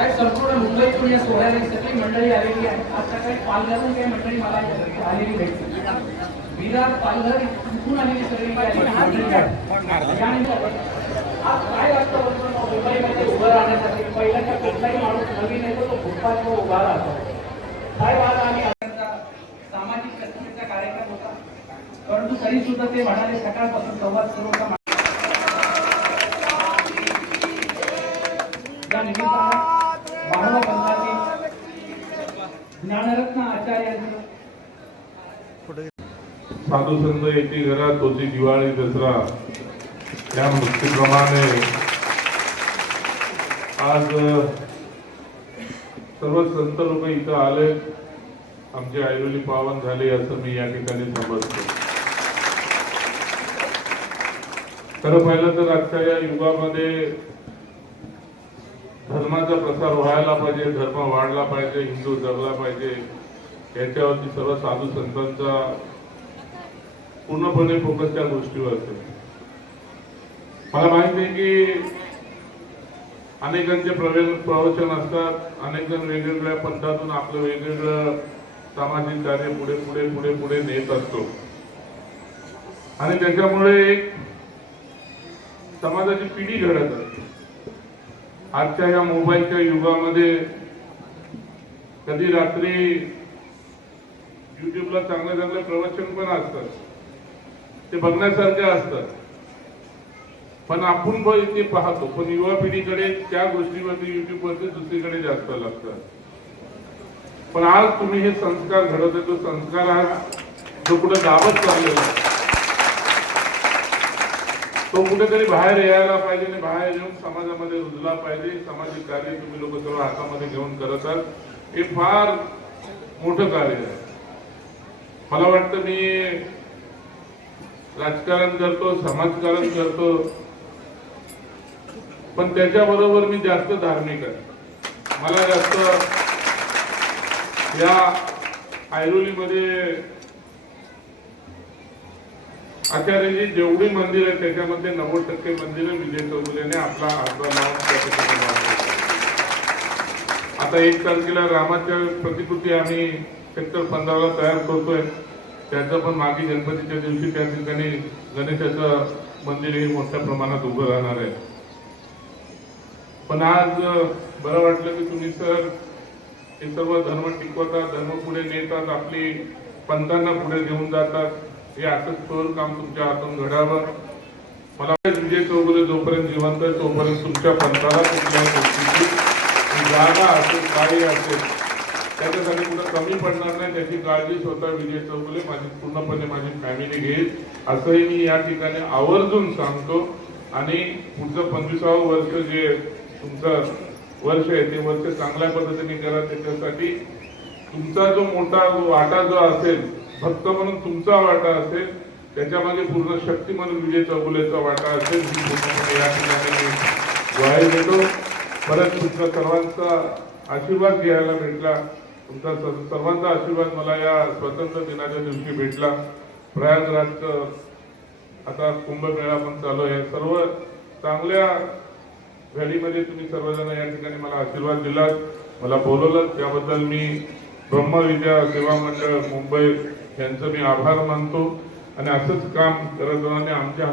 साहेब संपूर्ण मुंबईतून या सोहळ्याला सगळी मंडळी आलेली आहे. आज सकाळी पालघरहून काही मंडळी मला आलेली भेटली. विरार पालघर इथून आलेली सगळी मंडळी आज काय वाटतं मुंबईमध्ये उभं राहण्यासाठी पहिल्याच्या कुठलाही माणूस नवीन येतो तो फुटपाथवर उभा राहतो. साहेब आज आम्ही सामाजिक शक्तीचा कार्यक्रम होता, परंतु तरी सुद्धा ते म्हणाले सकाळपासून संवाद सुरू होता. या निमित्तानं मानव पंथाचे ज्ञानरत्न आचार्यांचं साधू संत येते घरात होती दिवाळी दसरा या मृत्यूप्रमाणे आज सर्व संत लोक इथं आले, आमचे ऐरोली पावन झाले असं मी या ठिकाणी समजतो. खरं पाहिलं तर आजच्या या युगामध्ये धर्माचा प्रसार व्हायला पाहिजे, धर्म वाढला पाहिजे, हिंदू जगला पाहिजे, याच्यावरती सर्व साधू संतांचा पूर्णपणे फोकस त्या गोष्टीवर असेल. मला माहिती आहे की अनेकांचे प्रवचन असतात, अनेक जण वेगवेगळ्या पंथातून आपलं वेगवेगळं सामाजिक कार्य पुढे पुढे पुढे पुढे नेत असतो आणि त्याच्यामुळे एक समाजाची पिढी घडत असते. आजच्या या मोबाईलच्या युगामध्ये कधी रात्री युट्यूबला चांगले चांगले प्रवचन पण असतात, ते बघण्यासारखे असतात, पण आपण पण इथे पाहतो, पण युवा पिढीकडे त्या गोष्टीवरती युट्यूबवरती दुसरीकडे जास्त लागतात. पण आज तुम्ही हे संस्कार घडवते, तो संस्कार आज जो कुठे दाबत चाललेला आहे तो कुठेतरी बाहेर यायला पाहिजे आणि बाहेर येऊन समाजामध्ये रुजला पाहिजे. सामाजिक कार्य तुम्ही लोक सर्व हातामध्ये घेऊन करत आहात, हे फार मोठं कार्य आहे. मला वाटतं मी राजकारण करतो, समाजकारण करतो, पण त्याच्याबरोबर मी जास्त धार्मिक आहे. मला जास्त या ऐरोलीमध्ये आचार्यजी जेवढी मंदिर आहेत त्याच्यामध्ये 90% मंदिर विजय चौगुलेने आपला हातभार लावून आता 1 तारखेला रामाच्या प्रतिकृती आम्ही सेक्टर 15ला तयार करतोय. त्याचं पण मागे गणपतीच्या दिवशी त्या ठिकाणी गणेशाचं मंदिर हे मोठ्या प्रमाणात उभं राहणार आहे. पण आज बरं वाटलं की तुम्ही सर हे सर्व धर्म टिकवतात, धर्म पुढे नेतात, आपली पंथांना पुढे घेऊन जातात. हे असंच थोर काम तुमच्या हातून घडावं. मला विजय चौगुले जोपर्यंत जिवंत आहे तोपर्यंत तुमच्या पंथाला कुठल्याही गोष्टीची जागा असेल, काही असेल, त्याच्यासाठी कुठं कमी पडणार नाही, त्याची काळजी स्वतः विजय चौगुले पूर्णपणे माझी फॅमिली घेईल असंही मी या ठिकाणी आवर्जून सांगतो. आणि पुढचं 25वं वर्ष जे तुमचं वर्ष आहे ते वर्ष चांगल्या पद्धतीने करा. त्याच्यासाठी तुमचा जो मोठा वाटा जो असेल, भक्त म्हणून तुमचा वाटा असेल, त्याच्यामागे पूर्ण शक्ती म्हणून विजय चौगुलेचा वाटा असेल. ही पूर्णपणे या ठिकाणी ग्वाही देतो. परत तुमचा सर्वांचा आशीर्वाद घ्यायला भेटला, तुमचा सर्वांचा आशीर्वाद मला या स्वातंत्र्य दिनाच्या दिवशी भेटला. प्रयागराजचं आता कुंभमेळा पण चालू आहे. सर्व चांगल्या घडीमध्ये तुम्ही सर्वजण या ठिकाणी मला आशीर्वाद दिलात, मला बोलवलं, त्याबद्दल मी ब्रह्मविद्या सेवा मंडळ मुंबई यांचं मी आभार मानतो. आणि असंच काम करत राहणे आमच्या